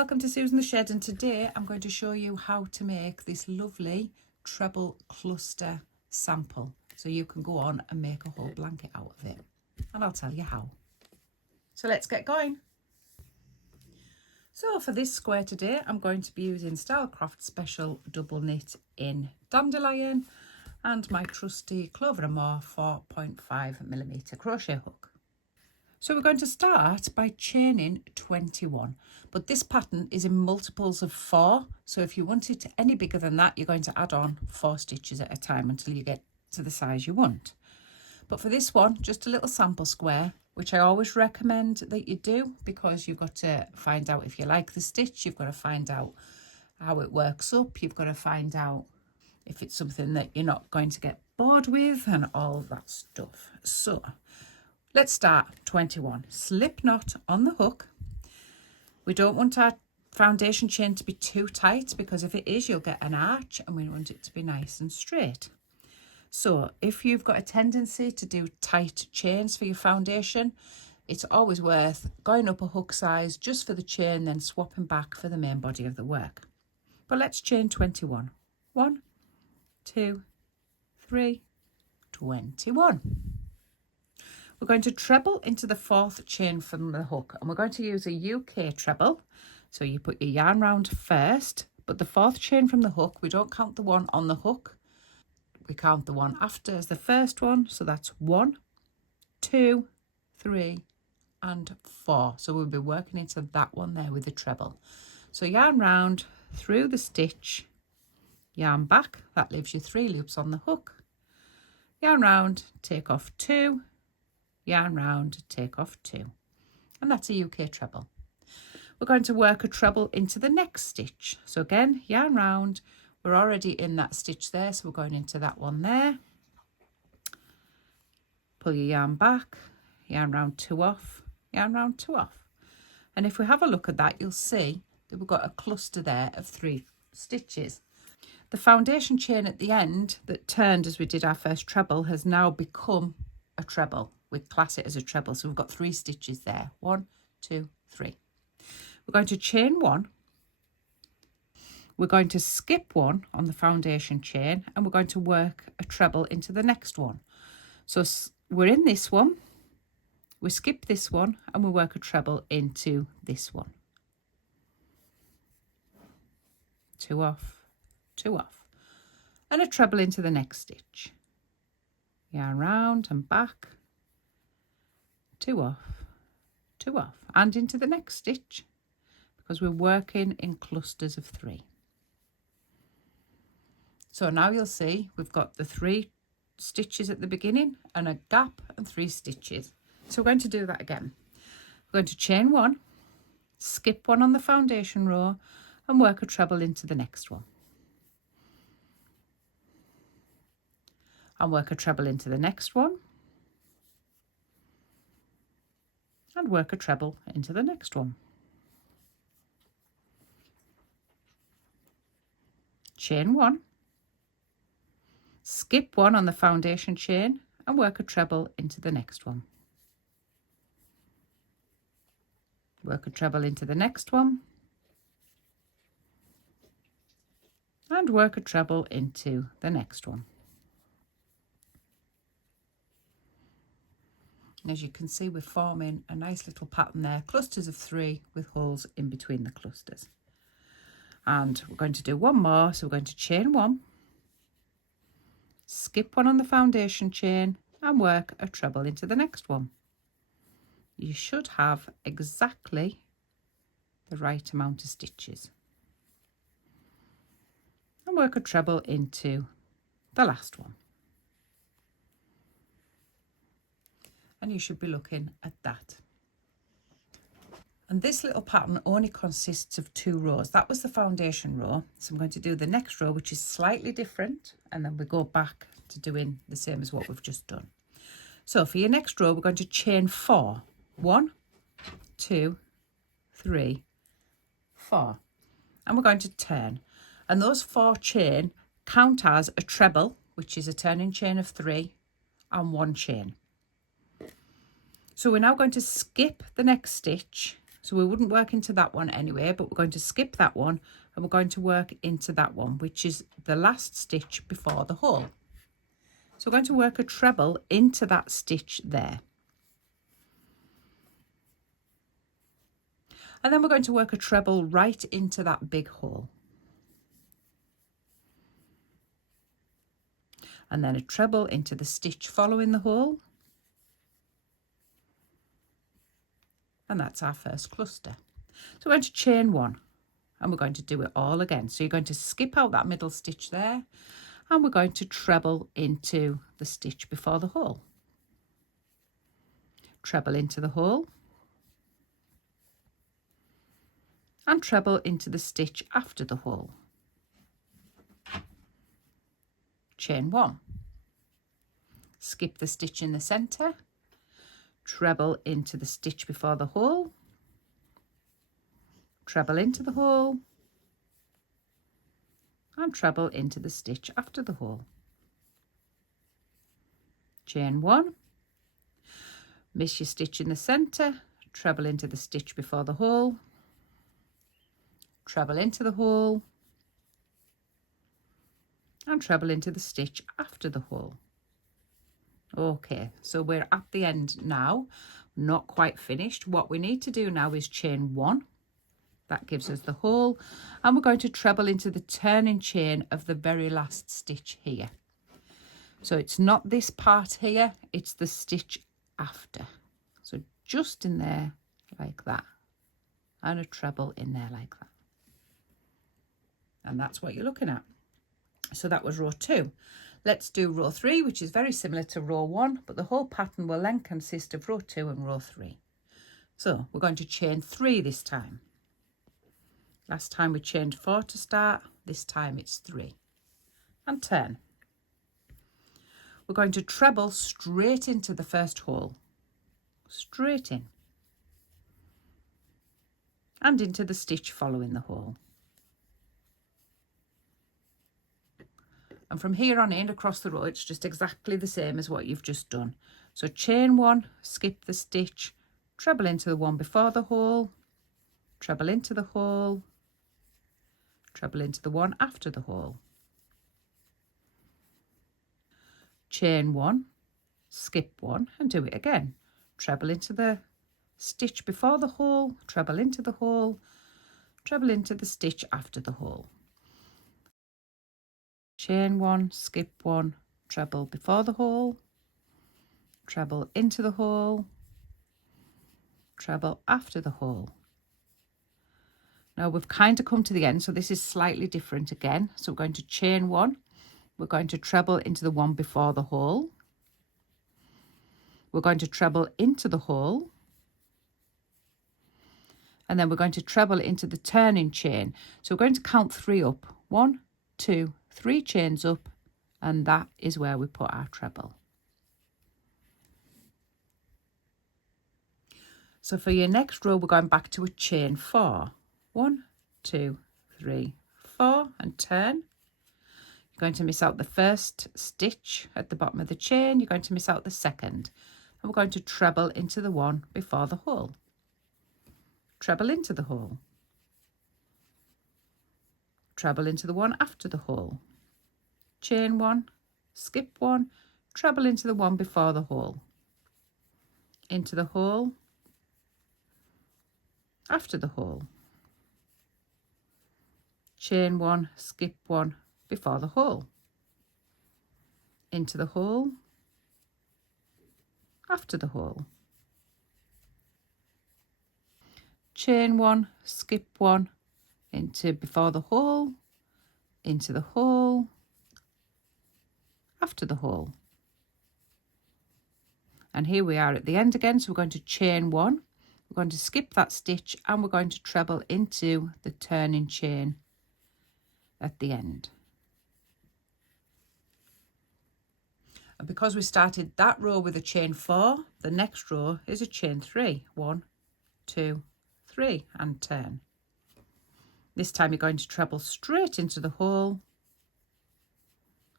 welcome to Susan the Shed, and today I'm going to show you how to make this lovely treble cluster sample so you can go on and make a whole blanket out of it, and I'll tell you how. So let's get going. So for this square today I'm going to be using Stylecraft Special Double Knit in Dandelion and my trusty Clover & More 4.5mm crochet hook. So we're going to start by chaining 21, but this pattern is in multiples of 4, so if you want it any bigger than that, you're going to add on 4 stitches at a time until you get to the size you want. But for this one, just a little sample square, which I always recommend that you do, because you've got to find out if you like the stitch, you've got to find out how it works up, you've got to find out if it's something that you're not going to get bored with and all that stuff. So let's start 21. Slip knot on the hook. We don't want our foundation chain to be too tight, because if it is, you'll get an arch, and we want it to be nice and straight. So if you've got a tendency to do tight chains for your foundation, it's always worth going up a hook size just for the chain, then swapping back for the main body of the work. But let's chain 21. 1, 2, 3, 21. We're going to treble into the 4th chain from the hook, and we're going to use a UK treble. So you put your yarn round first, but the 4th chain from the hook, we don't count the one on the hook. We count the one after as the first one. So that's 1, 2, 3, and 4. So we'll be working into that one there with the treble. So yarn round through the stitch, yarn back, that leaves you 3 loops on the hook. Yarn round, take off 2. Yarn round, take off 2, and that's a UK treble. We're going to work a treble into the next stitch. So again, yarn round, we're already in that stitch there, so we're going into that one there. Pull your yarn back, yarn round 2 off, yarn round 2 off. And if we have a look at that, you'll see that we've got a cluster there of 3 stitches. The foundation chain at the end that turned as we did our first treble has now become a treble. We class it as a treble, so we've got 3 stitches there. 1, 2, 3. We're going to chain 1. We're going to skip 1 on the foundation chain, and we're going to work a treble into the next one. So we're in this one, we skip this one, and we work a treble into this one. 2 off, 2 off, and a treble into the next stitch. Yarn round and back, 2 off, 2 off, and into the next stitch, because we're working in clusters of 3. So now you'll see we've got the 3 stitches at the beginning and a gap and 3 stitches. So we're going to do that again. We're going to chain 1, skip 1 on the foundation row, and work a treble into the next one. And work a treble into the next one. And work a treble into the next one. Chain 1, skip 1 on the foundation chain, and work a treble into the next one. Work a treble into the next one, and work a treble into the next one. And as you can see, we're forming a nice little pattern there, clusters of 3 with holes in between the clusters. And we're going to do one more, so we're going to chain 1, skip 1 on the foundation chain, and work a treble into the next one. You should have exactly the right amount of stitches. And work a treble into the last one. And you should be looking at that. And this little pattern only consists of 2 rows. That was the foundation row. So I'm going to do the next row, which is slightly different, and then we go back to doing the same as what we've just done. So for your next row, we're going to chain 4. 1, 2, 3, 4. And we're going to turn. And those 4 chain count as a treble, which is a turning chain of 3 and 1 chain. So we're now going to skip the next stitch So we wouldn't work into that one anyway, but we're going to skip that one and we're going to work into that one, which is the last stitch before the hole. So we're going to work a treble into that stitch there. And then we're going to work a treble right into that big hole. And then a treble into the stitch following the hole. And that's our first cluster. So we're going to chain one and we're going to do it all again. So you're going to skip out that middle stitch there and we're going to treble into the stitch before the hole. Treble into the hole and treble into the stitch after the hole. Chain one. Skip the stitch in the centre, treble into the stitch before the hole, treble into the hole and treble into the stitch after the hole. Chain one, miss your stitch in the centre, treble into the stitch before the hole, treble into the hole and treble into the stitch after the hole. Okay, so we're at the end now, not quite finished. What we need to do now is chain one. That gives us the hole, and we're going to treble into the turning chain of the very last stitch here. So it's not this part here, it's the stitch after. So just in there like that, and a treble in there like that. And that's what you're looking at. So that was row 2. Let's do row 3, which is very similar to row 1, but the whole pattern will then consist of row 2 and row 3. So we're going to chain 3 this time. Last time we chained 4 to start, this time it's 3. And turn. We're going to treble straight into the first hole. Straight in. And into the stitch following the hole. And from here on in across the row, it's just exactly the same as what you've just done. So chain 1, skip the stitch, treble into the one before the hole, treble into the hole, treble into the one after the hole. Chain 1, skip 1 and do it again. Treble into the stitch before the hole, treble into the hole, treble into the stitch after the hole. Chain 1, skip 1, treble before the hole, treble into the hole, treble after the hole. Now we've kind of come to the end, so this is slightly different again. So we're going to chain 1, we're going to treble into the one before the hole, we're going to treble into the hole, and then we're going to treble into the turning chain. So we're going to count 3 up. 1, 2, 3 chains up, and that is where we put our treble. So for your next row, we're going back to a chain 4. 1, 2, 3, 4, and turn. You're going to miss out the first stitch at the bottom of the chain. You're going to miss out the second. And we're going to treble into the one before the hole. Treble into the hole. Treble into the one after the hole. Chain 1, skip 1, treble into the one before the hole. Into the hole, after the hole. Chain 1, skip 1 before the hole. Into the hole, after the hole. Chain 1, skip 1 into before the hole, into the hole, after the hole. And here we are at the end again, so we're going to chain 1, we're going to skip that stitch, and we're going to treble into the turning chain at the end. And because we started that row with a chain 4, the next row is a chain 3. 1, 2, 3, and turn. This time you're going to treble straight into the hole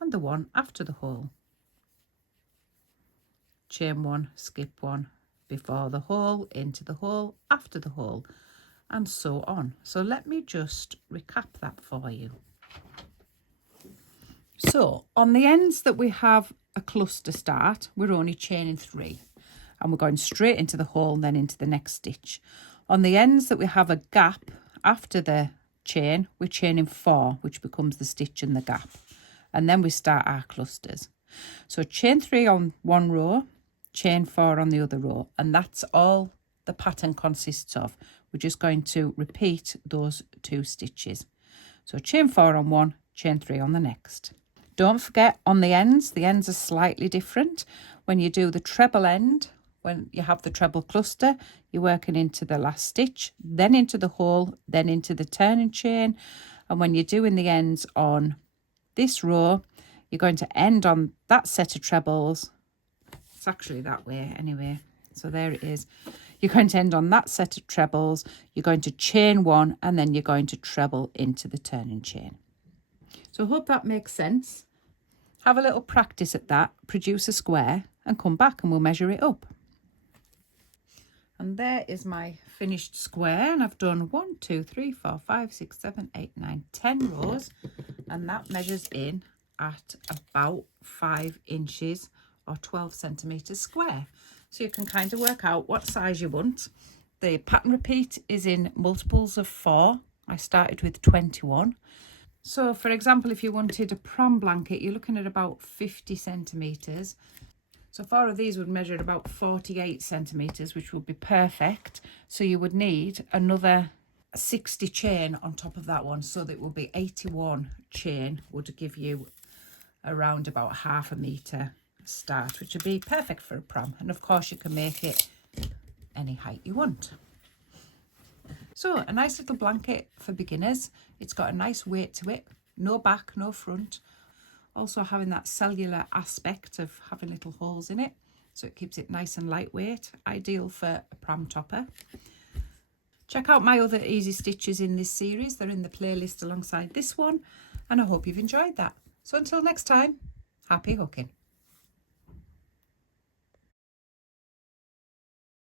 and the one after the hole. Chain 1, skip 1, before the hole, into the hole, after the hole, and so on. So let me just recap that for you. So on the ends that we have a cluster start, we're only chaining 3, and we're going straight into the hole and then into the next stitch. On the ends that we have a gap after the chain, we're chaining 4, which becomes the stitch in the gap, and then we start our clusters. So chain 3 on one row, chain 4 on the other row, and that's all the pattern consists of. We're just going to repeat those 2 stitches. So chain 4 on one, chain 3 on the next. Don't forget, on the ends are slightly different. When you do the treble end, when you have the treble cluster, you're working into the last stitch, then into the hole, then into the turning chain. And when you're doing the ends on this row, you're going to end on that set of trebles. It's actually that way anyway. So there it is. You're going to end on that set of trebles. You're going to chain 1, and then you're going to treble into the turning chain. So I hope that makes sense. Have a little practice at that, produce a square, and come back and we'll measure it up. And there is my finished square, and I've done 1, 2, 3, 4, 5, 6, 7, 8, 9, 10 rows, and that measures in at about 5 inches or 12 centimetres square. So you can kind of work out what size you want. The pattern repeat is in multiples of 4. I started with 21. So for example, if you wanted a pram blanket, you're looking at about 50 centimetres. So 4 of these would measure at about 48 centimetres, which would be perfect. So you would need another 60 chain on top of that one. So that would be 81 chain, would give you around about ½ metre start, which would be perfect for a pram. And of course you can make it any height you want. So a nice little blanket for beginners. It's got a nice weight to it, no back, no front. Also having that cellular aspect of having little holes in it, so it keeps it nice and lightweight, ideal for a pram topper. Check out my other easy stitches in this series. They're in the playlist alongside this one, and I hope you've enjoyed that. So until next time, happy hooking.